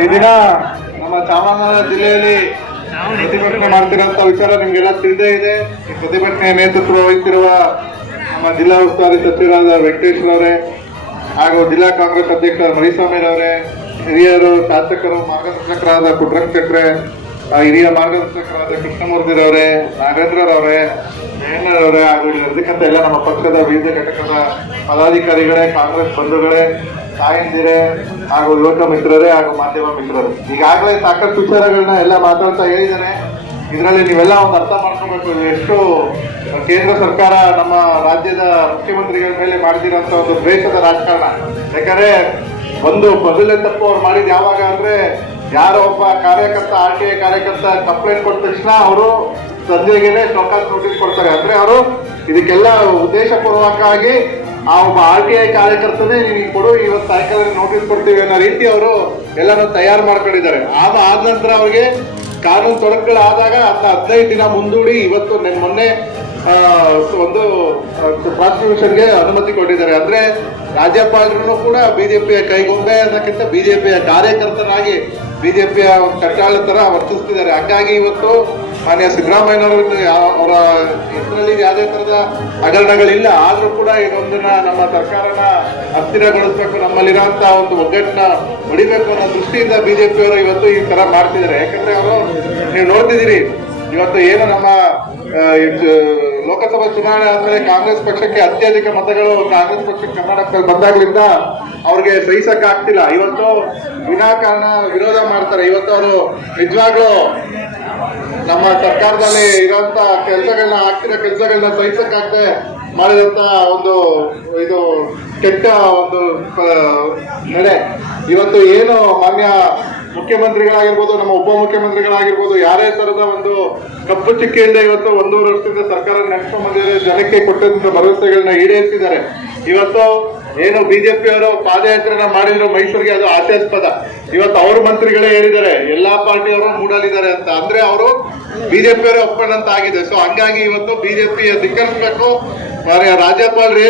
ಈ ದಿನ ನಮ್ಮ ಚಾಮರಾಜನಗರ ಜಿಲ್ಲೆಯಲ್ಲಿ ಪ್ರತಿಭಟನೆ ಮಾಡ್ತಿರೋಂಥ ವಿಚಾರ ನಿಮ್ಗೆಲ್ಲ ತಿಳಿದೇ ಇದೆ. ಈ ಪ್ರತಿಭಟನೆಯ ನೇತೃತ್ವ ವಹಿಸಿರುವ ನಮ್ಮ ಜಿಲ್ಲಾ ಉಸ್ತುವಾರಿ ಸಚಿವರಾದ ವೆಂಕಟೇಶ್ವರವರೇ ಹಾಗೂ ಜಿಲ್ಲಾ ಕಾಂಗ್ರೆಸ್ ಅಧ್ಯಕ್ಷ ಮರಿಸ್ವಾಮಿರವರೇ ಹಿರಿಯರು, ಶಾಸಕರು, ಮಾರ್ಗದರ್ಶಕರಾದ ಕುಟ್ರಂ ಚಕ್ರೆ ಹಿರಿಯ ಮಾರ್ಗದರ್ಶಕರಾದ ಕೃಷ್ಣಮೂರ್ತಿರವರೇ, ನಾಗೇಂದ್ರರವರೇ, ಜಯಣ್ಣರವರೇ ಹಾಗೂ ಇಲ್ಲಿ ಇರ್ತಕ್ಕಂಥ ಎಲ್ಲ ನಮ್ಮ ಪಕ್ಷದ ವಿವಿಧ ಘಟಕದ ಪದಾಧಿಕಾರಿಗಳೇ, ಕಾಂಗ್ರೆಸ್ ಬಂಧುಗಳೇ ತಾಯಂದಿರೇ ಹಾಗೂ ಯುವಕ ಮಿತ್ರರೇ ಹಾಗೂ ಮಾಧ್ಯಮ ಮಿತ್ರರು. ಈಗಾಗಲೇ ಸಾಕಷ್ಟು ವಿಚಾರಗಳನ್ನ ಎಲ್ಲ ಮಾತಾಡ್ತಾ ಹೇಳಿದ್ದೇನೆ. ಇದರಲ್ಲಿ ನೀವೆಲ್ಲ ಒಂದು ಅರ್ಥ ಮಾಡ್ಕೋಬೇಕು. ಎಷ್ಟು ಕೇಂದ್ರ ಸರ್ಕಾರ ನಮ್ಮ ರಾಜ್ಯದ ಮುಖ್ಯಮಂತ್ರಿಗಳ ಮೇಲೆ ಮಾಡಿದಿರೋಂಥ ಒಂದು ದ್ವೇಷದ ರಾಜಕಾರಣ. ಯಾಕಂದ್ರೆ ಒಂದು ಬದಲೆ ತಪ್ಪು ಅವ್ರು ಮಾಡಿದ್ ಯಾವಾಗ ಅಂದ್ರೆ ಯಾರೋ ಒಬ್ಬ ಕಾರ್ಯಕರ್ತ, ಆರ್ ಟಿ ಐ ಕಾರ್ಯಕರ್ತ ಕಂಪ್ಲೇಂಟ್ ಕೊಟ್ಟ ತಕ್ಷಣ ಅವರು ಸಂಜೆಗೆನೆ ಶೋಕಾಸ್ ನೋಟಿಸ್ ಕೊಡ್ತಾರೆ. ಅಂದ್ರೆ ಅವರು ಇದಕ್ಕೆಲ್ಲ ಉದ್ದೇಶಪೂರ್ವಕವಾಗಿ ಆ ಒಬ್ಬ ಆರ್ ಟಿ ಐ ಕಾರ್ಯಕರ್ತನೇ ನೀವು ಕೊಡು ಇವತ್ತು ಸಾಯಂಕಾಲ ನೋಟಿಸ್ ಕೊಡ್ತೀವಿ ಅನ್ನೋ ರೀತಿ ಅವರು ಎಲ್ಲಾನು ತಯಾರು ಮಾಡ್ಕೊಂಡಿದ್ದಾರೆ. ಆದ ಆದ ನಂತರ ಅವ್ರಿಗೆ ಕಾನೂನು ತೊಡಕುಗಳಾದಾಗ ಅದನ್ನ ಹದಿನೈದು ದಿನ ಮುಂದೂಡಿ ಇವತ್ತು ನನ್ನ ಮೊನ್ನೆ ಒಂದು ಪ್ರಾಸಿಕ್ಯೂಷನ್ಗೆ ಅನುಮತಿ ಕೊಟ್ಟಿದ್ದಾರೆ. ಅಂದ್ರೆ ರಾಜ್ಯಪಾಲರು ಕೂಡ ಬಿ ಜೆ ಪಿಯ ಕೈಗೊಂಬೆ ಅನ್ನೋಕ್ಕಿಂತ ಬಿ ಜೆ ಪಿಯ ಕಾರ್ಯಕರ್ತನಾಗಿ ಬಿಜೆಪಿಯ ಒಂದು ಕಟ್ಟಾಳ ತರ ವರ್ತಿಸ್ತಿದ್ದಾರೆ. ಹಾಗಾಗಿ ಇವತ್ತು ಮಾನ್ಯ ಸಿದ್ದರಾಮಯ್ಯನವರು ಅವರ ಹೆಸರಲ್ಲಿ ಯಾವುದೇ ತರದ ಹಗರಣಗಳಿಲ್ಲ. ಆದರೂ ಕೂಡ ಇದೊಂದನ್ನ ನಮ್ಮ ಸರ್ಕಾರನ ಅಸ್ಥಿರಗೊಳಿಸ್ಬೇಕು ನಮ್ಮಲ್ಲಿರೋಂಥ ಒಂದು ಒಗ್ಗಟ್ಟನ್ನ ಹೊಡಿಬೇಕು ಅನ್ನೋ ದೃಷ್ಟಿಯಿಂದ ಬಿಜೆಪಿಯವರು ಇವತ್ತು ಈ ತರ ಮಾಡ್ತಿದ್ದಾರೆ. ಯಾಕಂದ್ರೆ ಅವರು, ನೀವು ನೋಡ್ತಿದ್ದೀರಿ ಇವತ್ತು ಏನು ನಮ್ಮ ಲೋಕಸಭಾ ಚುನಾವಣೆ ಆದ್ಮೇಲೆ ಕಾಂಗ್ರೆಸ್ ಪಕ್ಷಕ್ಕೆ ಅತ್ಯಧಿಕ ಮತಗಳು ಕಾಂಗ್ರೆಸ್ ಪಕ್ಷಕ್ಕೆ ಕರ್ನಾಟಕದಲ್ಲಿ ಬಂದಾಗ್ಲಿಂದ ಅವ್ರಿಗೆ ಸಹಿಸಕ್ ಆಗ್ತಿಲ್ಲ. ಇವತ್ತು ವಿನಾಕಾರಣ ವಿರೋಧ ಮಾಡ್ತಾರೆ. ಇವತ್ತು ಅವರು ನಿಜವಾಗ್ಲೂ ನಮ್ಮ ಸರ್ಕಾರದಲ್ಲಿ ಇರೋಂತ ಕೆಲಸಗಳನ್ನ ಆಗ್ತಿರೋ ಕೆಲಸಗಳನ್ನ ಸಹಿಸಕ್ಕಾಗದೆ ಮಾಡಿದಂತ ಒಂದು ಇದು ಕೆಟ್ಟ ಒಂದು ನಡೆ. ಇವತ್ತು ಏನು ಮಾನ್ಯ ಮುಖ್ಯಮಂತ್ರಿಗಳಾಗಿರ್ಬೋದು, ನಮ್ಮ ಉಪಮುಖ್ಯಮಂತ್ರಿಗಳಾಗಿರ್ಬೋದು ಯಾರೇ ತರದ ಒಂದು ಕಪ್ಪು ಚಿಕ್ಕೆಯಿಂದ ಇವತ್ತು ಒಂದೂವರೆ ವರ್ಷದಿಂದ ಸರ್ಕಾರ ನಡೆಸ್ಕೊಂಡ್ ಬಂದಿದ್ದಾರೆ ಜನಕ್ಕೆ ಕೊಟ್ಟಂತ ಭರವಸೆಗಳನ್ನ ಈಡೇರಿಸಿದ್ದಾರೆ. ಇವತ್ತು ಏನು ಬಿಜೆಪಿಯವರು ಪಾದಯಾತ್ರೆನ ಮಾಡಿದ್ರು ಮೈಸೂರಿಗೆ, ಅದು ಹಾಸ್ಯಾಸ್ಪದ. ಇವತ್ತು ಅವ್ರ ಮಂತ್ರಿಗಳೇ ಹೇಳಿದ್ದಾರೆ, ಎಲ್ಲಾ ಪಾರ್ಟಿಯವರು ಮೂಡಲಿದ್ದಾರೆ ಅಂತ. ಅಂದ್ರೆ ಅವರು ಬಿಜೆಪಿಯವರೇ ಒಪ್ಪಂದಂತ ಆಗಿದೆ ಸೊ ಹಂಗಾಗಿ ಇವತ್ತು ಬಿಜೆಪಿ ಧಿಕ್ಕರಿಸಬೇಕು ರಾಜ್ಯಪಾಲರು.